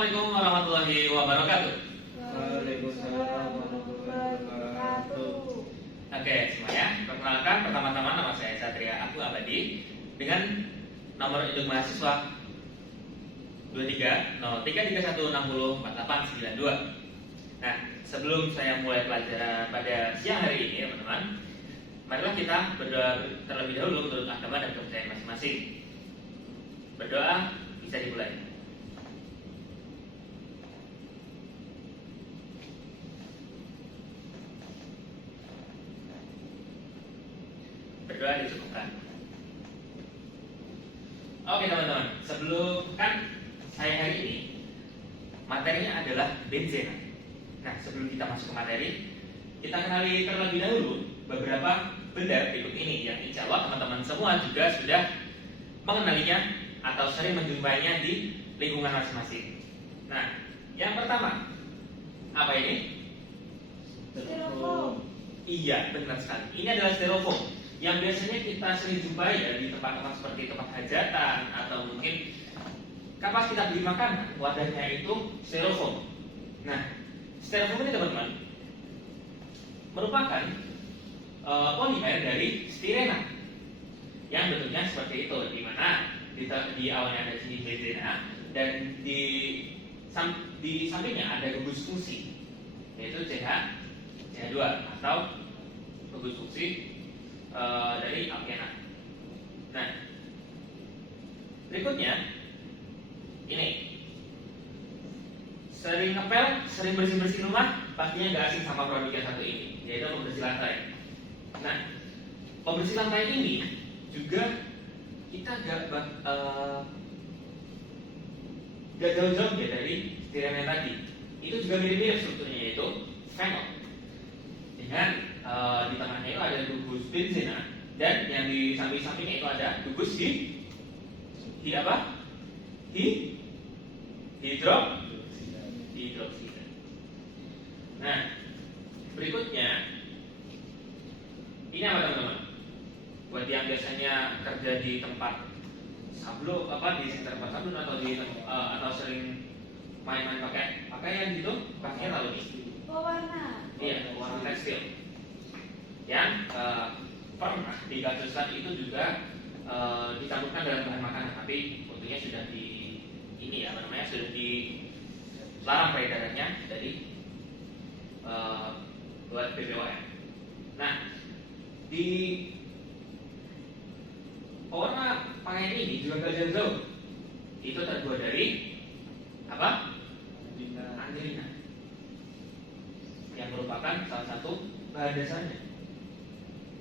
Assalamualaikum warahmatullahi wabarakatuh. Waalaikumsalam warahmatullahi wabarakatuh. Oke, semuanya, perkenalkan pertama-tama nama saya Satria Aku Abadi dengan nomor induk mahasiswa 230331604892. Nah, sebelum saya mulai pelajaran pada siang hari ini, teman-teman, marilah kita berdoa terlebih dahulu menurut agama dan kepercayaan masing-masing. Berdoa bisa dimulai. Berdoa dicukupkan. Oke teman-teman, sebelum saya hari ini materinya adalah benzena. Nah, sebelum kita masuk ke materi, kita kenali terlebih dahulu beberapa benda berikut ini yang insya Allah teman-teman semua juga sudah mengenalinya atau sering menjumpainya di lingkungan masing-masing. Nah, yang pertama, apa ini? Styrofoam. Iya, benar sekali. Ini adalah styrofoam yang biasanya kita sering jumpai ya di tempat-tempat seperti tempat hajatan atau mungkin kapas kita beli makanan, wadahnya itu styrofoam. Nah, styrofoam ini teman-teman merupakan polimer dari stirena yang bentuknya seperti itu, di mana di awalnya ada sini benzena dan di sampingnya ada gugus fungsi yaitu CH2 atau gugus fungsi dari alkena. Nah, berikutnya ini sering ngepel, sering bersih-bersih rumah, pastinya nggak asing sama produk yang satu ini, yaitu pembersih lantai. Nah, pembersih lantai ini juga kita gak jauh-jauh ya dari stirena tadi. Itu juga mirip-mirip strukturnya, yaitu phenol. Dengan di tengahnya itu ada gugus benzena dan yang di samping-sampingnya itu ada gugus hidroksida. Nah, berikutnya ini apa teman-teman? Buat yang biasanya kerja di tempat sablon, di sekitar tempat sablon atau sering main-main pakai pakaian gitu, pakaian lalu ini. Pewarna. Iya, pewarna tekstil. Yang pernah dikasuskan itu juga dicampurkan dalam bahan makanan, tapi tentunya sudah sudah dilarang peredarannya dari buat BPOM. Nah, di pewarna pakaian ini juga gak jauh-jauh. Itu terbuat dari apa? Angelina, yang merupakan salah satu bahan dasarnya.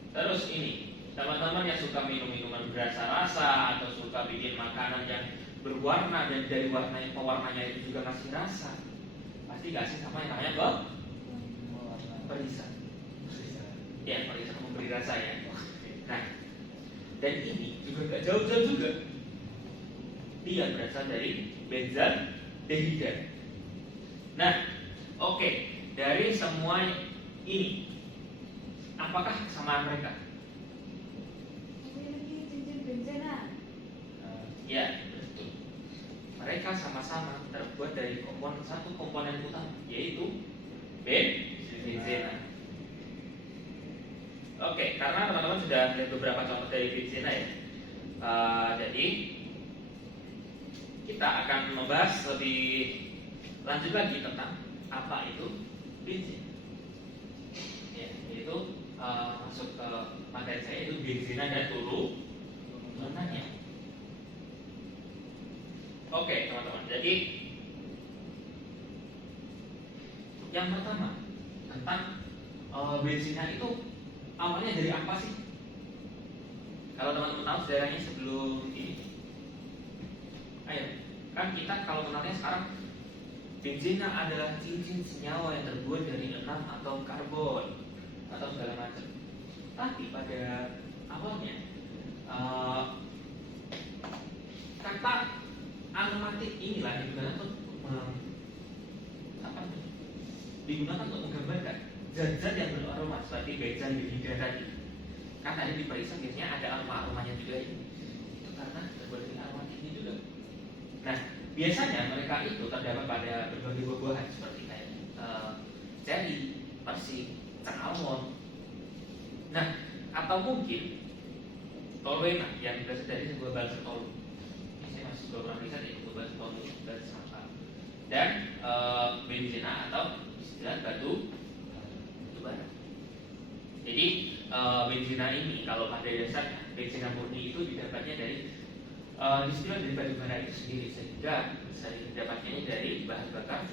Terus ini, teman-teman yang suka minum minuman berasa rasa atau suka bikin makanan yang berwarna dan dari pewarnanya itu juga ngasih rasa, pasti gak sih sama yang namanya perisan. Ya, perisan memberi rasa ya. Nah, dan ini juga gak jauh-jauh juga. Dia berasal dari benzaldehyde. Nah, oke, dari semua ini, apakah kesamaan mereka? Memiliki cincin benzena. Ya, betul. Mereka sama-sama terbuat dari satu komponen utama, yaitu benzena. Oke, karena teman-teman sudah lihat beberapa contoh dari benzena ya. Jadi kita akan membahas lebih lanjut lagi tentang apa itu benzena. Ya, yaitu masuk ke materi saya, itu benzena dan turunannya. Oke, teman-teman. Jadi yang pertama tentang benzena itu awalnya dari apa sih? Kalau teman-teman tahu sejarahnya sebelum ini, ayo, kan kita kalau kenalnya sekarang benzena adalah cincin senyawa yang terbuat dari enam atom karbon atau segala macam. Tapi pada awalnya kata aromatik inilah yang digunakan untuk menggambarkan zat-zat yang beraroma seperti benzaldehyde tadi. Kan tadi diperiksa biasanya ada aromanya juga ini. Itu karena terbuat dari aromatik ini juga. Nah, biasanya mereka itu terdapat pada berbagai buah-buahan seperti kayak ceri, persik, almond. Nah, atau mungkin tolwena yang berasal dari sebuah bahasa tolu. Ini saya masih beberapa riset yaitu bahasa tolu dan sangka. Dan benzena atau istilah batu bara. Jadi benzena ini kalau pada dasarnya benzena murni itu didapatnya dari istilah dari batu bara itu sendiri, sehingga bisa didapatnya dari bahan bakar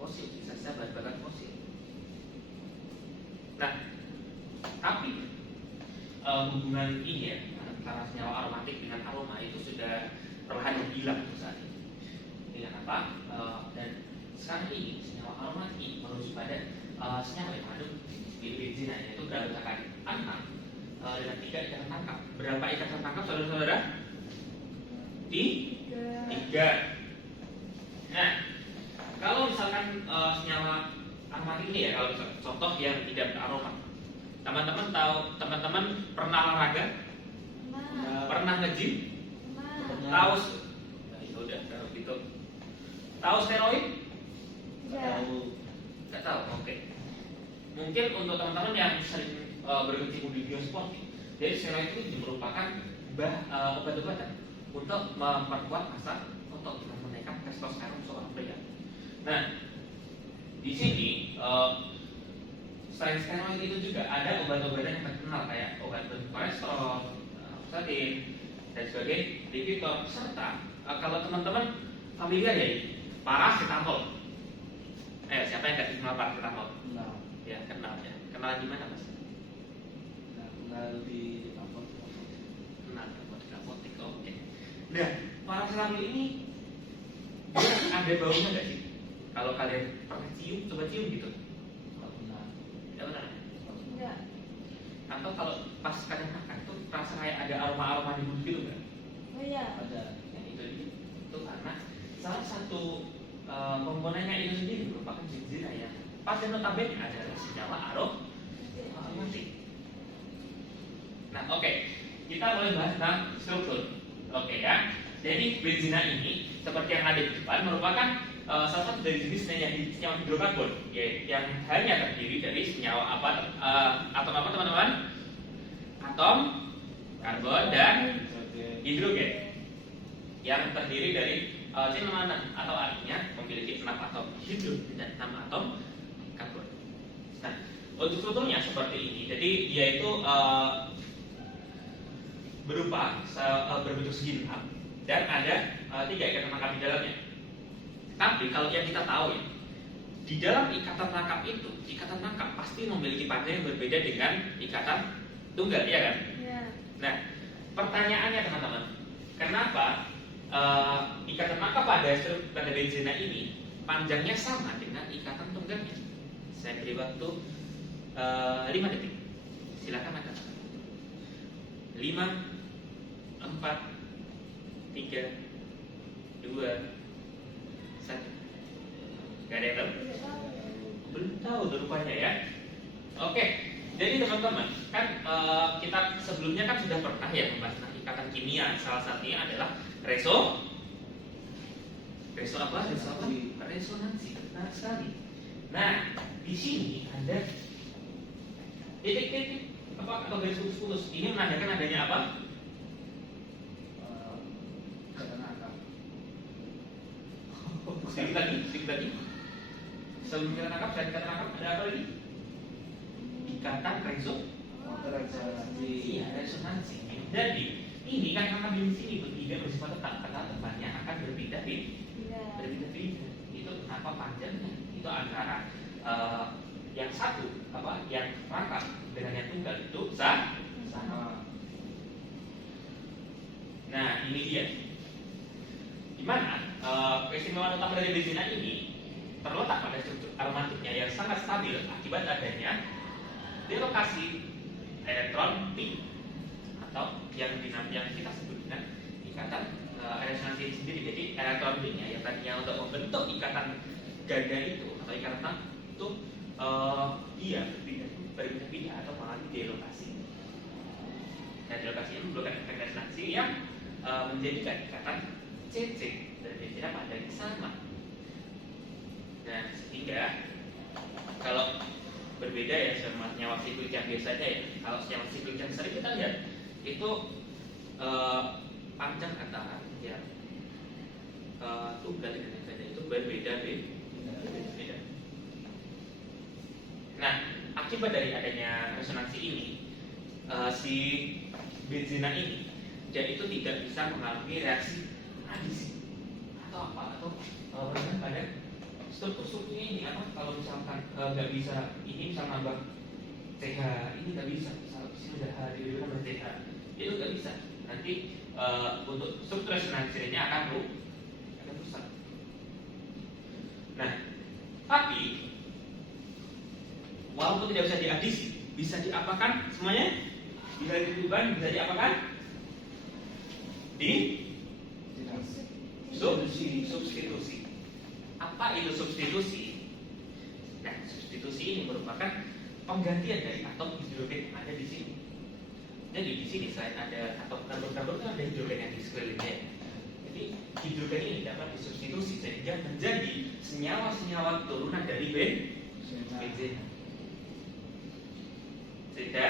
fosil, bisa saja bahan bakar fosil. Nah, tapi hubungan ini ya antara senyawa aromatik dengan aroma itu sudah perlahan hilang saat ini. Dengan apa? Dan sekarang ini senyawa aromatik ini merujuk pada senyawa yang mengandung benzena, yaitu berdasarkan 6 dengan 3 ikatan tangkap. Berapa ikatan tangkap saudara-saudara? 3. Nah, kalau misalkan senyawa aromatik ini ya, kalau contoh yang tidak beraroma, teman-teman pernah olahraga? Pernah nge-gym? Tahu? Nah, itu udah kalau gitu. Tahu steroid? Nggak tahu. Oke. Mungkin untuk teman-teman yang sering berkecimpung di biosportif, jadi steroid itu merupakan obat-obatan untuk memperkuat massa otot dan menaikkan testosteron seorang pria. Nah, di sini selain steroid itu juga ada obat-obatan yang terkenal kayak obat kolesterol, statin, dan sebagainya, inhibitor, serta kalau teman-teman familiar ya ini paracetamol. Siapa yang nggak kenal paracetamol? Kenal. Ya kenal ya. Kenal di mana mas? Kenal di apotek. Kenal di apotek. Oke. Nah, paracetamol ini ada baunya nggak sih? Kalau kalian pernah cium, coba cium gitu. Nggak pernah. Ya benar. Enggak. Atau kalau pas kalian makan tuh rasa kayak ada aroma-aroma di mulut gitu nggak? Oh iya. Ada. Yang itu karena salah satu komponennya itu sendiri merupakan benzena ya. Pada notabene adalah senyawa aromatik. Nah, oke. Kita mulai bahas tentang struktur. Oke ya. Jadi benzena ini seperti yang ada di depan merupakan salah satu dari jenis senyawa hidrokarbon yang hanya terdiri dari senyawa atom apa teman-teman? Atom karbon dan hidrogen yang terdiri dari C6 atau artinya memiliki 6 atom hidrogen dan 6 atom karbon. Nah, untuk strukturnya seperti ini. Jadi dia itu berupa berbentuk segi lengkap dan ada 3 ikatan tangkap di dalamnya. Tapi kalau yang kita tahu ya, di dalam ikatan tangkap itu, ikatan tangkap pasti memiliki panjang yang berbeda dengan ikatan tunggal, ya kan? Iya. Nah, pertanyaannya teman-teman, kenapa ikatan tangkap pada benzena ini panjangnya sama dengan ikatan tunggalnya? Saya beri waktu 5 detik. Silakan angkat. 5, 4, 3, 2, 1. Gak ada yang tahu? Tidak tahu. Belum tahu tuh rupanya ya. Oke, jadi teman-teman kan kita sebelumnya kan sudah pernah ya membahas tentang ikatan kimia. Salah satunya adalah resonansi. Benar sekali. Nah, di sini ada titik-titik apa atau garis putus-putus. Ini menandakan adanya apa? Ikatan tangkap. Sedikit lagi. Sebelum kita tangkap, saya kita tangkap ada apa lagi? Ikatan resonansi. Iya, resonansi. Jadi ini kan karena di sini bertiga bersifat tetap, karena tempatnya akan berbeda-beda. Itu kenapa panjangnya? Itu antara yang satu yang rangkap dengan yang tunggal itu sama. Nah, ini dia. Dimana keistimewaan utama dari benzena ini terletak pada struktur aromatiknya yang sangat stabil akibat adanya delokasi elektron pi atau yang kita sebut dengan ikatan resonansi sendiri. Jadi elektron pi-nya yang tadinya untuk membentuk ikatan ganda itu atau ikatan tangkap itu dia berpindah atau mengalami delokasi. Dan delokasi ini merupakan efek resonansi yang menjadikan ikatan C CC dan benzina pada yang sama. Nah, sehingga kalau berbeda ya sama senyawa siklik yang biasanya ya. Kalau senyawa siklik yang sering kita lihat itu panjang antara ya tunggal dengan ganda itu berbeda. Nah, akibat dari adanya resonansi ini, si benzina ini dia itu tidak bisa mengalami reaksi adisi atau apa atau berada pada strukturnya ini apa kalau misalkan nggak bisa ini bisa nambah CH ini nggak bisa misal sini udah hari ini nambah CH itu nggak bisa nanti untuk struktur resonansinya akan rusak. Nah, tapi walaupun tidak bisa diadisi, bisa diapakan semuanya? Bisa diubah, bisa diapakan? Di substitusi. Apa itu substitusi? Nah, substitusi ini merupakan penggantian dari atom hidrogen yang ada di sini. Jadi di sini selain ada atom karbon kan ada hidrogen yang di sekelilingnya. Jadi hidrogen ini dapat disubstitusi sehingga menjadi senyawa-senyawa turunan dari benzena. Sehingga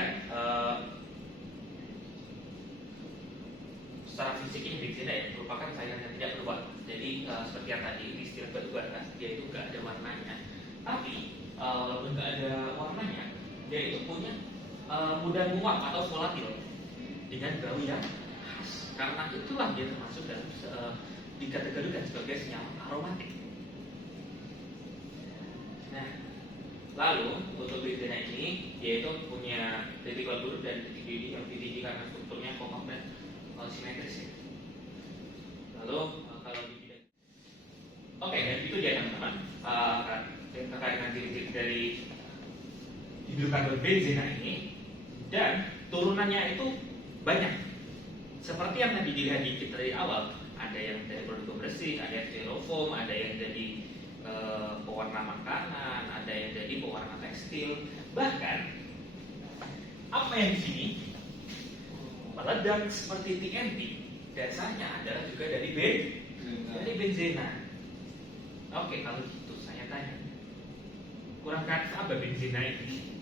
secara fisik ini benzena ya merupakan cairan yang tidak berwarna. Jadi seperti yang tadi istilah batubara, dia itu nggak ada warnanya. Tapi walaupun nggak ada warnanya, dia itu punya mudah menguap atau volatil dengan bau yang khas. Karena itulah dia termasuk dalam dikategorikan sebagai senyawa aromatik. Nah, lalu untuk benzena ini dia itu punya titik buruk dan titik didih yang tinggi karena strukturnya kompak dan simetris ya. Lalu kalau di bidang oke, dan itu dia teman-teman terkait dengan ciri-ciri dari hidrokarbon benzena ini dan turunannya itu banyak. Seperti yang tadi dilihat di dari awal, ada yang dari produk bersih, ada yang styrofoam, ada yang dari pewarna makanan, ada yang dari pewarna tekstil, bahkan apa yang di sini meledak seperti TNT dasarnya adalah juga dari benzena. Oke, kalau gitu saya tanya, kurang kreatif apa benzena ini?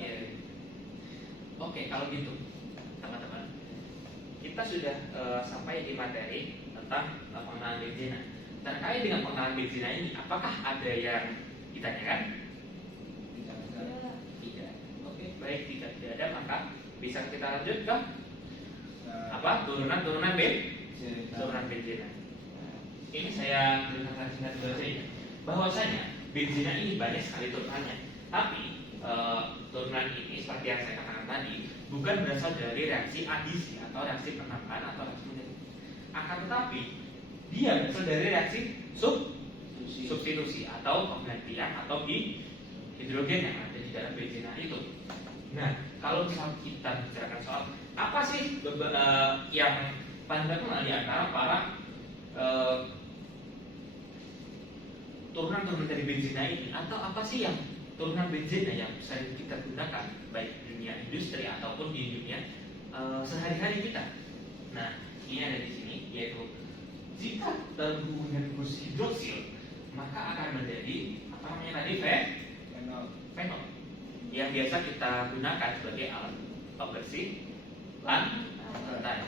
Ya. Oke, kalau gitu teman-teman, kita sudah sampai di materi tentang pengenalan benzena. Terkait dengan pengenalan benzena ini, apakah ada yang ditanyakan? Tidak. Oke, baik, tidak ada maka bisa kita lanjut ke apa? Turunan benzena. Ini saya berikan singkat saja. Bahwasanya benzena ini banyak sekali turunannya. Tapi turunan ini seperti yang saya katakan tadi bukan berasal dari reaksi adisi atau reaksi penambahan atau reaksi menjadi. Akan tetapi dia berasal dari reaksi substitusi atau penggantian atau hidrogen yang ada di dalam benzena itu. Nah, kalau misal kita bicarakan soal apa sih yang paling terkenal di antara para turunan-turunan dari benzena ini, atau apa sih yang turunan benzena yang sering kita gunakan baik di dunia industri ataupun di dunia sehari-hari kita. Nah, ini ada di sini, yaitu jika terhubung dengan glukosa hidroksil maka akan menjadi apa namanya tadi fenol yang biasa kita gunakan sebagai alat pembersih lantai.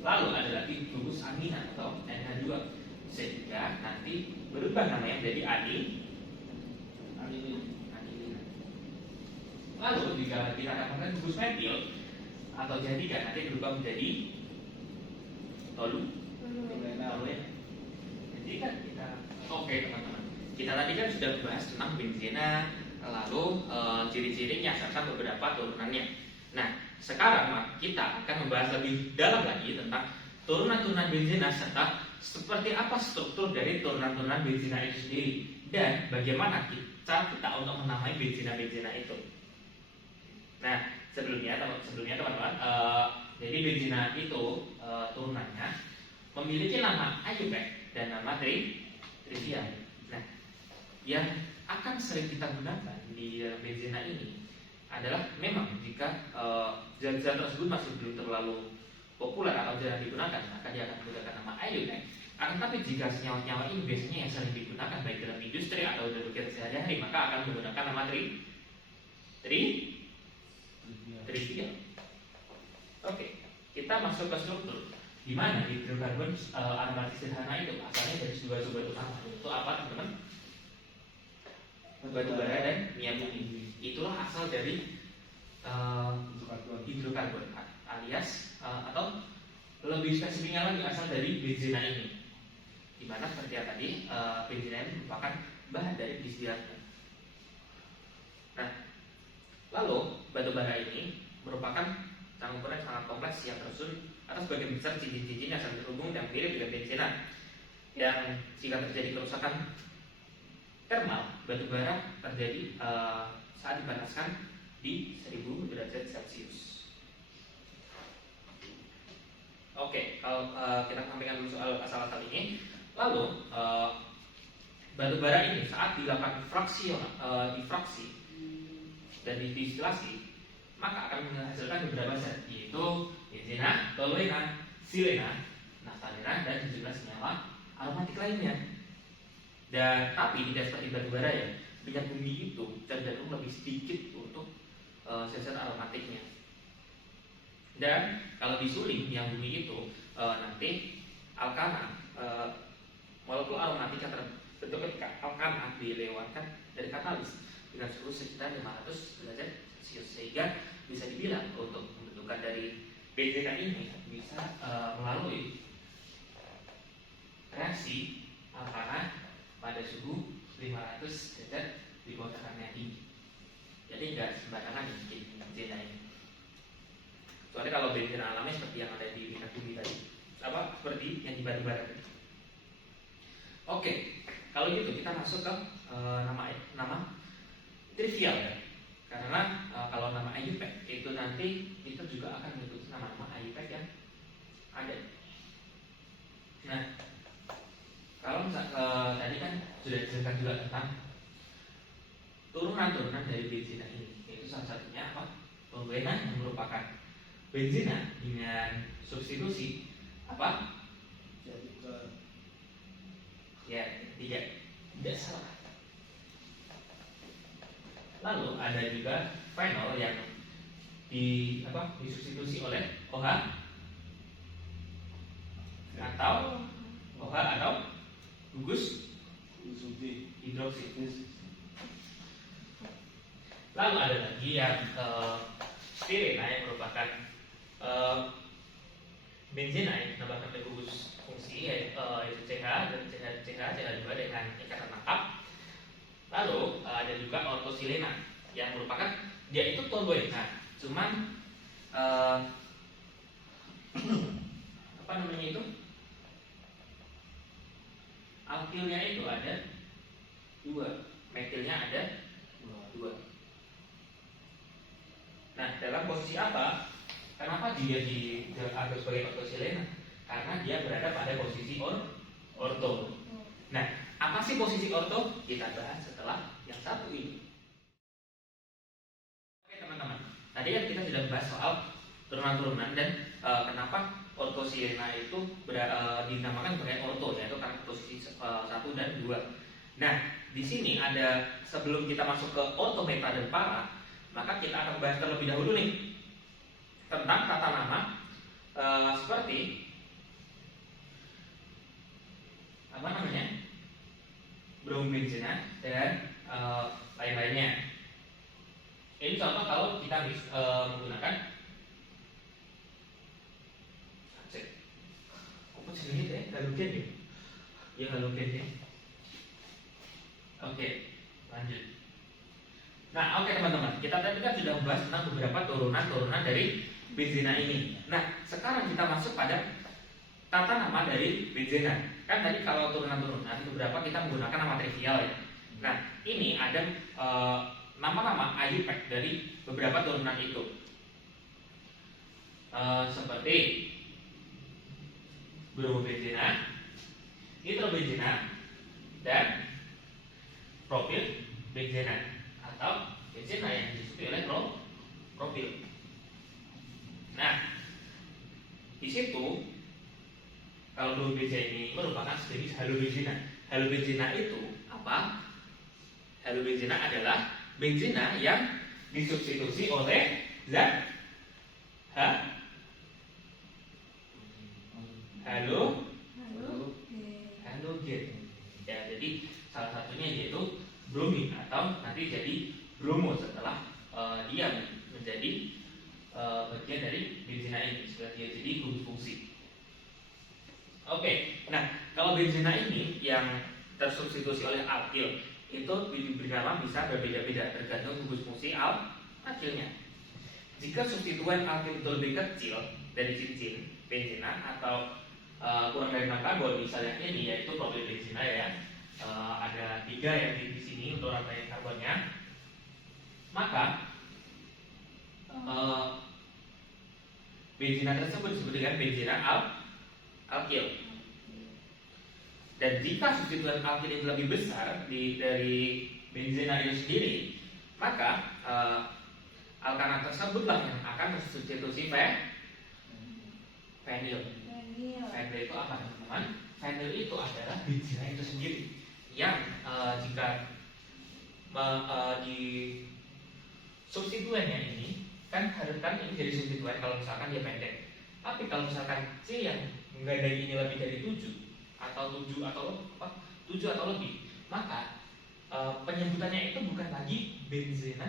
Lalu ada lagi glukosa amina atau NH2 sehingga nanti berubah namanya menjadi anilina. Lalu jika kita tambahkan glukosa metil atau jadikan nanti berubah menjadi toluena. Jadi kan kita oke teman-teman. Kita tadi kan sudah membahas tentang benzena, lalu ciri-cirinya serta beberapa turunannya. Nah, sekarang kita akan membahas lebih dalam lagi tentang turunan-turunan benzena serta seperti apa struktur dari turunan-turunan benzena itu sendiri dan bagaimana kita untuk menamai benzena itu. Nah, sebelumnya teman-teman, jadi benzena itu turunannya memiliki nama IUPAC dan nama trivial. Nah, yang akan sering kita gunakan di dalam benzena ini adalah memang jika zat-zat tersebut masih belum terlalu populer atau jarang digunakan, maka dia akan menggunakan nama iodine. Akan tetapi jika senyawa-senyawa ini biasanya yang sering digunakan baik dalam industri atau dalam kegiatan sehari-hari, maka akan menggunakan nama trivial. Oke, kita masuk ke struktur. Di mana hidrokarbon aromatik sederhana itu asalnya dari dua sumber utama. Itu apa, teman-teman? Batu bara dan minyak bumi. Itulah asal dari hidrokarbon alias atau lebih spesifiknya lagi asal dari benzena ini. Dimana seperti yang tadi benzena ini merupakan bahan dari distilatnya. Nah, lalu batu bara ini merupakan campuran sangat kompleks yang tersusun atas sebagian besar cincin-cincin yang saling terhubung dan mirip dengan benzena. Yang jika terjadi kerusakan termal, batu bara terjadi saat dipanaskan di 1000 derajat Celcius. Oke, kalau kita sampaikan dulu soal asal-asal ini. Lalu batu bara ini saat dilakukan difraksi dan didistilasi, maka akan menghasilkan beberapa zat, yaitu benzena, toluena, silena, naftalena, dan sejumlah senyawa aromatik lainnya. Dan tapi tidak seperti batu bara ya, minyak bumi itu cenderung lebih sedikit untuk zat-zat aromatiknya. Dan kalau disuling minyak bumi itu nanti alkana, molekul aromatik yang terbentuk ketika alkana dilewatkan dari katalis dengan suhu sekitar 500 derajat Celcius, sehingga bisa dibilang untuk pembentukan dari benzena ini bisa melalui reaksi alkana pada suhu 500 derajat di bawah tekanan yang tinggi. Jadi nggak sembarangan bikin benzena ini. Soalnya kalau benzena alami seperti yang ada di minyak bumi tadi, seperti yang di batu bara. Oke, kalau gitu kita masuk ke nama trivial ya. Karena kalau nama IUPAC itu nanti kita juga akan mengikuti nama-nama IUPAC yang ada. Nah, kalau tadi kan sudah dijelaskan juga tentang turunan-turunan dari benzena ini, yaitu salah satunya apa? Toluena yang merupakan benzena dengan substitusi apa? Ya, tidak salah. Lalu ada juga fenol yang disubstitusi oleh OH atau gugus hidroksid. Lalu ada lagi yang stirena yang merupakan benzena yang ditambahkan oleh gugus fungsi yaitu CH dan CH2 dengan ikatan lengkap. Lalu ada juga ortosilena yang merupakan dia itu toluena, cuman apa namanya itu? Alkilnya itu ada 2, metilnya ada 2. Nah, dalam posisi apa? Kenapa dia dianggap sebagai ortosilena? Karena dia berada pada posisi orto. Nah, apa sih posisi orto? Kita bahas setelah yang satu ini. Oke teman-teman, tadi kan kita sudah bahas soal turunan-turunan dan kenapa ortosilena itu dinamakan sebagai orto, yaitu karena posisi 1 dan 2. Nah, di sini ada sebelum kita masuk ke orto, meta, dan para, maka kita akan bahas terlebih dahulu nih tentang tata nama seperti apa namanya? Brombenzena dan lain-lainnya. Ini contoh kalau kita menggunakan apa sih ini halogen ya? Ya halogen ya. Oke, lanjut. Nah, oke teman-teman, kita tadi kan sudah membahas tentang beberapa turunan-turunan dari benzena ini. Nah, sekarang kita masuk pada tata nama dari benzena. Kan tadi kalau turunan-turunan beberapa kita menggunakan nama trivial ya. Nah, ini ada nama-nama IUPAC dari beberapa turunan itu. Seperti bromobenzena, nitrobenzena, dan propilbenzena atau benzena yang disusun oleh profil. Nah, di situ kalau dua BC ini merupakan sejenis halobenzina. Halobenzina itu apa? Halobenzina adalah benzina yang disubstitusi oleh zat halo Halo. Oke. halogen. Ya, jadi salah satunya yaitu bromin atau nanti jadi bromo setelah dia menjadi bagian dari benzina ini setelah dia jadi gugus fungsi. Oke, nah kalau benzina ini yang tersubstitusi oleh alkil itu diberi nama bisa berbeda-beda tergantung gugus fungsi alkilnya. Jika substituen alkil itu lebih kecil dari cincin benzina atau kurang dari 6 karbon, misalnya ini yaitu propil benzina ya, ada 3 yang di sini untuk rangkaian karbonnya, maka benzina tersebut disebut dengan benzina alkil. Dan jika substituen alkil itu lebih besar dari benzina itu sendiri, maka alkana tersebutlah yang akan mensubstitusi fenil. Vanil. Fenil itu apa teman-teman? Fenil itu adalah benzina itu sendiri yang jika di substituennya ini kan haruskan ini jadi substituen kalau misalkan dia pendek. Tapi kalau misalkan C yang mengandai ini lebih dari 7 atau 7 atau lebih, maka penyebutannya itu bukan lagi benzina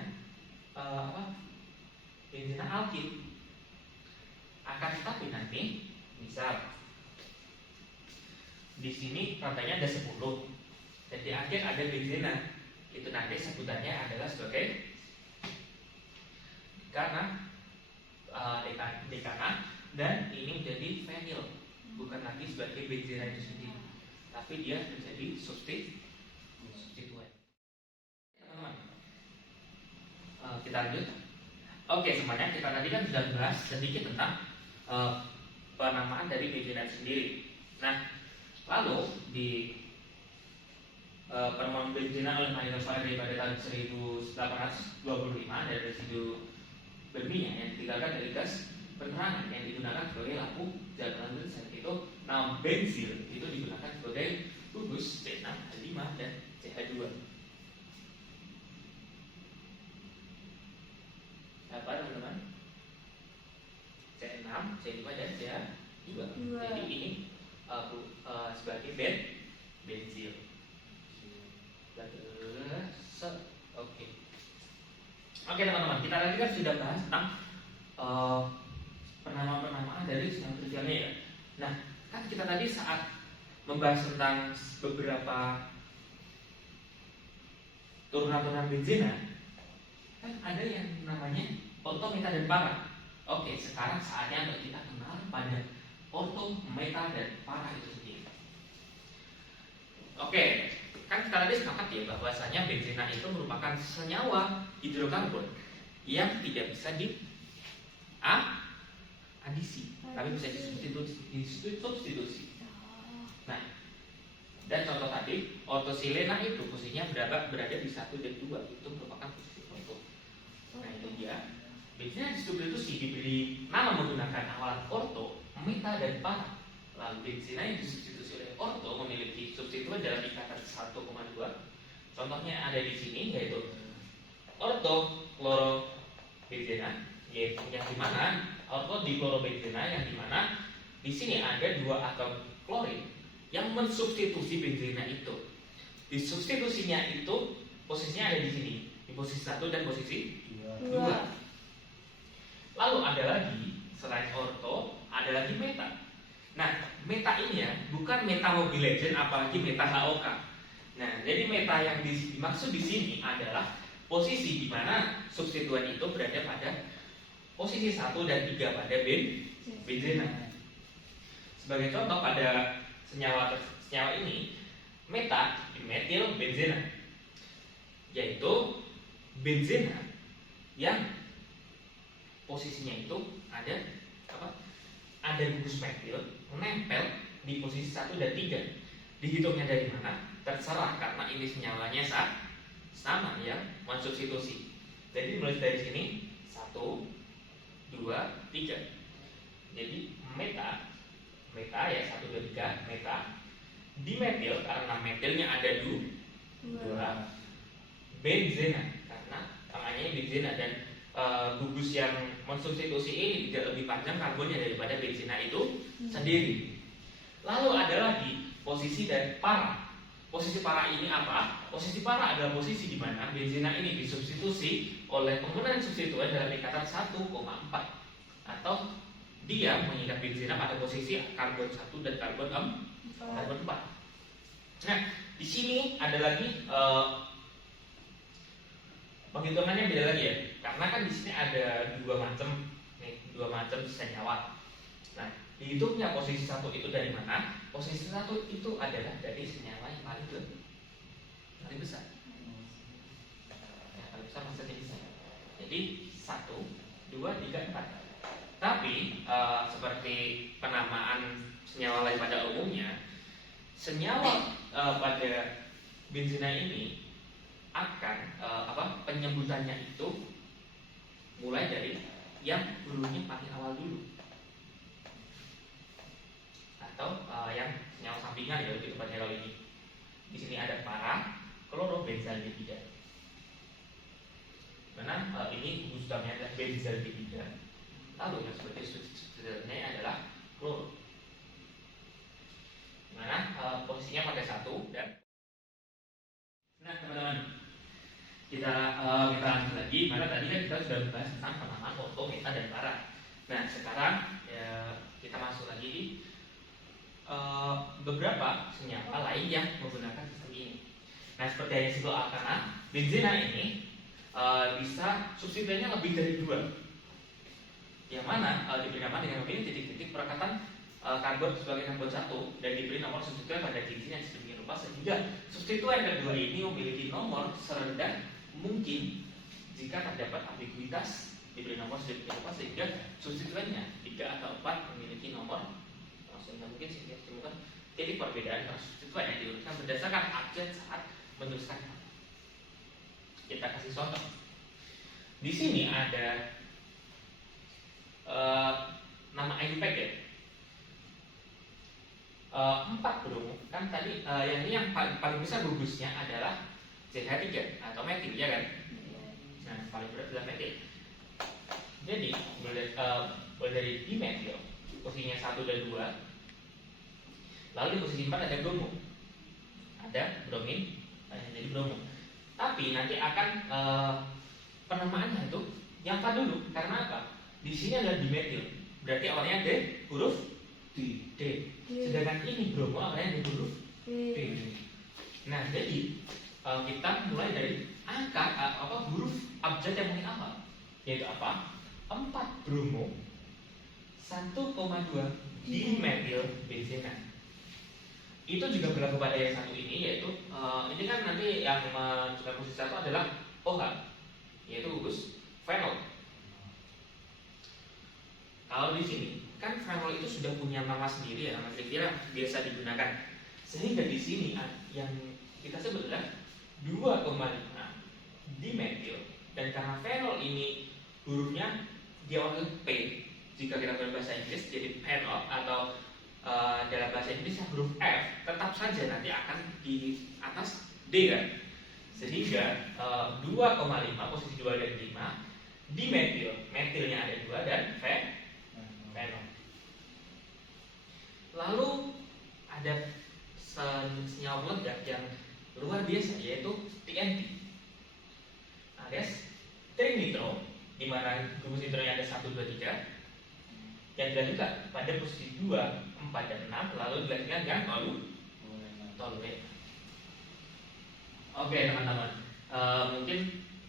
benzina alkil. Akan tetapi nanti misal di sini rantainya ada 10 dan di akhir ada benzina, itu nanti sebutannya adalah sebagai dekana dan ini menjadi fenil, bukan lagi sebagai benzina itu sendiri, tapi dia menjadi substituen. Teman-teman, kita lanjut. Oke, semuanya kita tadi kan sudah bahas sedikit tentang penamaan dari benzina itu sendiri. Nah, lalu di penemuan benzina oleh Magnus Valeri pada tahun 1825 dari residu berminyak yang ditinggalkan dari gas penerangan yang digunakan sebagai lampu jalan tulisan itu nama bensil itu digunakan sebagai gugus C6H5 dan CH2. Apa teman-teman? C6, C5 dan CH2. Jadi ini sebagai bensil. Oke teman-teman, kita tadi kan sudah bahas tentang penamaan-penamaan dari sinyal trivialnya ya. Nah, kan kita tadi saat membahas tentang beberapa turunan-turunan benzina, kan ada yang namanya orto, meta, dan para. Oke, sekarang saatnya untuk kita kenal pada orto, meta, dan para itu sendiri. Oke, kan kita tadi sepakat ya bahwasanya benzina itu merupakan senyawa hidrokarbon yang tidak bisa adisi, tapi bisa disubstitusi. Nah, dan contoh tadi ortosilena itu posisinya berada di 1 dan 2, itu merupakan posisi orto. Nah, itu dia. Benzina disubstitusi diberi nama menggunakan awalan orto, meta, dan para. Lalu benzina yang disubstitusi oleh orto memiliki substituen dalam ikatan 1,2. Contohnya ada di sini yaitu orto klorobenzena, yaitu yang dimana orto diklorobenzena yang dimana di sini ada 2 atom klorin yang mensubstitusi benzina itu. Disubstitusinya itu posisinya ada di sini, di posisi 1 dan posisi 2. Lalu ada lagi selain orto ada lagi meta. Nah, meta ini ya bukan meta Mobile Legend apalagi meta HOK. Nah, jadi meta yang dimaksud di sini adalah posisi di mana substituen itu berada pada posisi 1 dan 3 pada benzina. Sebagai contoh pada senyawa ini meta dimetil benzena, yaitu benzena yang posisinya itu ada gugus metil menempel di posisi 1 dan 3. Dihitungnya dari mana? Terserah, karena ini senyawanya sama ya, mensubstitusi. Jadi mulai dari sini 1, 1, 2, 3. Jadi meta ya 1, 2, 3 meta dimetil karena metilnya ada dua, benzena karena namanya benzena dan gugus yang mensubstitusi ini tidak lebih panjang karbonnya daripada benzena itu sendiri. Lalu ada lagi posisi dan para. Posisi para ini apa? Posisi para adalah posisi di mana benzena ini disubstitusi oleh penggunaan substituen dalam ikatan 1,4 atau dia mengikat benzena pada posisi karbon 1 dan karbon 4. Nah, di sini ada lagi penghitungannya beda lagi ya, karena kan di sini ada dua macam senyawa. Nah, dihitungnya posisi 1 itu dari mana? Posisi 1 itu adalah dari senyawa yang paling besar. Ya, paling besar maksudnya bisa. Jadi 1, 2, 3, 4. Tapi seperti penamaan senyawa lain pada umumnya, senyawa pada benzena ini akan penyebutannya itu mulai dari yang hurufnya paling awal dulu atau yang senyawa sampingan ya lebih tepatnya kalau ini. Di sini ada para klorobenzaldehida. Mana ini gugus utamanya adalah benzaldehida. Lalu yang seperti substituennya adalah kloro. Dimana posisinya pada 1 dan nah teman-teman kita lanjut lagi. Mana tadi kan kita sudah membahas tentang penamaan orto, meta dan para. Nah sekarang ya, kita masuk lagi di beberapa senyawa lain yang menggunakan sistem ini. Nah seperti yang disebut alkana, benzena ini bisa substituennya lebih dari 2, yang mana diberi nama dengan memilih titik-titik perekatan karbon sebagai karbon 1 dan diberi nomor substituen pada cincin yang sedemikian rupa sehingga substituen kedua ini memiliki nomor serendah mungkin jika terdapat ambiguitas. Diberi nomor sedemikian rupa sehingga substituennya 3 atau 4 memiliki nomor maksudnya mungkin sehingga ditemukan titik perbedaan antara substituen yang diurutkan berdasarkan abjad saat menuliskan. Kita kasih contoh. Di sini ada nama IUPAC ya. 4 bromo kan tadi yang ini yang paling besar gugusnya adalah CH3 atau metil ya kan. Nah paling berat adalah metil. Jadi mulai dari dimetil posisinya 1 dan 2. Lalu di posisi 4 ada bromo, ada bromin, jadi bromo. Tapi nanti akan penamaannya itu yang 4 dulu. Karena apa? Di sini ada dimetil, berarti awalnya D huruf D. Sedangkan ini bromo awalnya D huruf D. Nah jadi kita mulai dari angka huruf abjad yang paling awal, yaitu apa? 4 bromo 1,2 dimetil benzena. Itu juga berlaku pada yang satu ini, yaitu ini kan nanti yang menunjukkan posisi 1 adalah OH, yaitu gugus fenol. Kalau di sini kan fenol itu sudah punya nama sendiri ya, nama kira biasa digunakan. Sehingga di sini yang kita sebut adalah 2,5 dimetil, dan karena fenol ini hurufnya diawali P, jika kita berbahasa Inggris jadi phenol atau dalam bahasa Inggris huruf F tetap saja nanti akan di atas D kan. Sehingga 2,5 posisi 2 dan 5 dimetil, metilnya ada 2 dan fenol. Lalu ada senyawa meledak yang luar biasa yaitu TNT alias trinitro, di mana gugus nitronya ada 1, 2, 3 yang dilanjutkan pada posisi 2, 4, dan 6 lalu dilanjutkan dengan toluene. Oke teman-teman, mungkin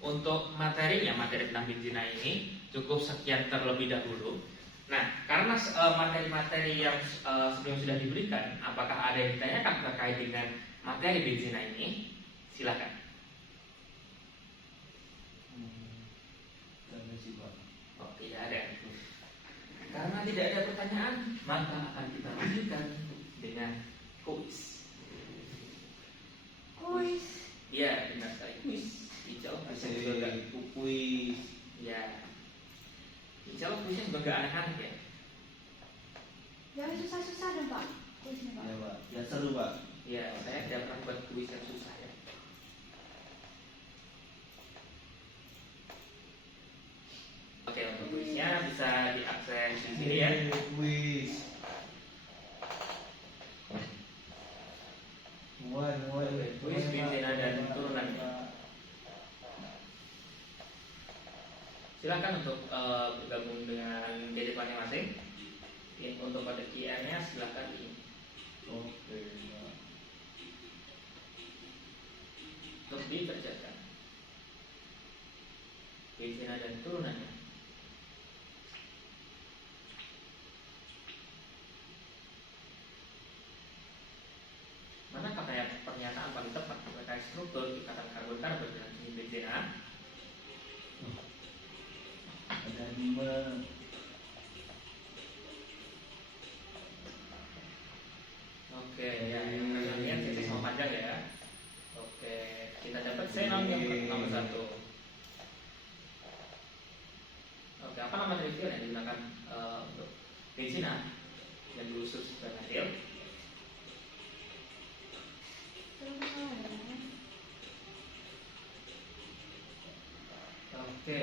untuk materi tentang benzena ini cukup sekian terlebih dahulu. Nah, karena materi-materi yang sebelum sudah diberikan, apakah ada yang ditanyakan terkait dengan materi benzena ini? Silakan. Oh, tidak ada. Karena tidak ada pertanyaan, maka akan kita lanjutkan dengan kuis. Kuis. Ya, benar sekali kuis. Dijawab bisa juga. Kuis. Ya. kuisnya juga nggak aneh-aneh ya. Jangan susah-susah dong Pak. Kuisnya Pak. Ya Pak, yang seru Pak. Ya, saya tidak pernah buat kuis yang susah ya. Oke, untuk kuisnya bisa diakses di sini ya. Kuis. Mulai. Kuis pimpinan dan turunannya. Silakan untuk bergabung dengan gadget masing-masing. Untuk pada QR-nya silakan ini. Oke. Untuk dikerjakan. Pimpinan dan turunannya. Mana pernyataan paling tepat terkait struktur ikatan karbon-karbon dengan jenis benzena? Ada 5. Oke, ya yang kalian lihat titik sama panjang ya. Oke, kita dapat xenon yang nomor 1. Oke, apa nama reaktor yang digunakan untuk benzena yang diusus ke metil? Oke,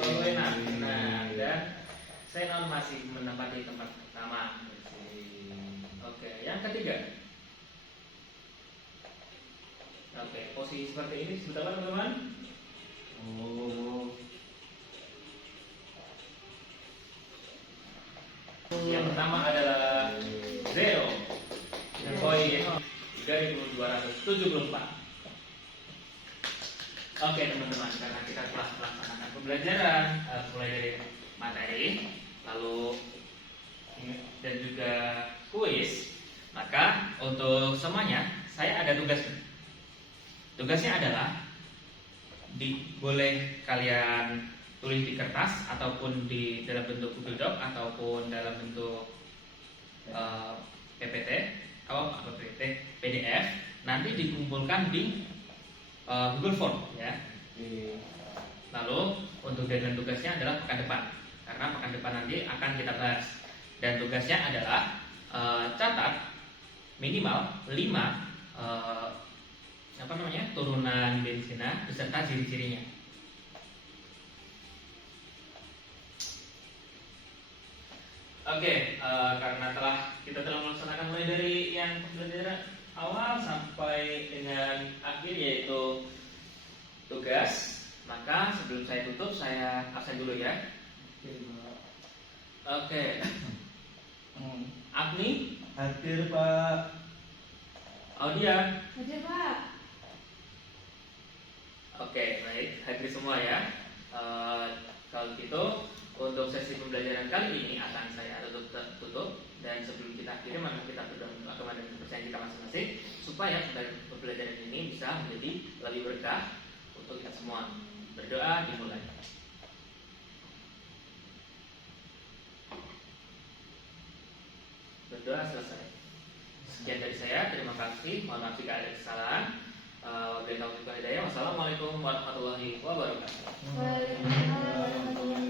toluena. Nah, dan xenon masih menempati tempat pertama. Oke, yang ketiga. Oke, posisi seperti ini disebut apa teman-teman? Oh. Yang pertama adalah 0. Poin 3274. Oke teman-teman, karena kita telah melaksanakan pembelajaran mulai dari materi, lalu dan juga kuis, maka untuk semuanya saya ada tugas. Tugasnya adalah boleh kalian tulis di kertas ataupun di dalam bentuk Google Doc ataupun dalam bentuk PPT PDF, nanti dikumpulkan di Google Form ya. Lalu untuk deadline tugasnya adalah pekan depan, karena pekan depan nanti akan kita bahas. Dan tugasnya adalah catat minimal 5 turunan benzena beserta ciri-cirinya. Oke, karena kita telah melaksanakan mulai dari yang pembelajaran awal sampai dengan akhir yaitu tugas, maka sebelum saya tutup saya absen dulu ya. Oke. Agni, Hadir Pak. Audia. Hadir Pak. Oke, baik, hadir semua ya. Kalau gitu, untuk sesi pembelajaran kali ini akan saya tutup. Dan sebelum kita akhiri, maka kita berdoa kepada kepercayaan kita masing-masing supaya pembelajaran ini bisa menjadi lebih berkah untuk kita semua. Berdoa dimulai. Berdoa selesai. Sekian dari saya, terima kasih. Mohon maaf jika ada kesalahan. Wassalamualaikum warahmatullahi wabarakatuh. Waalaikumsalam warahmatullahi wabarakatuh.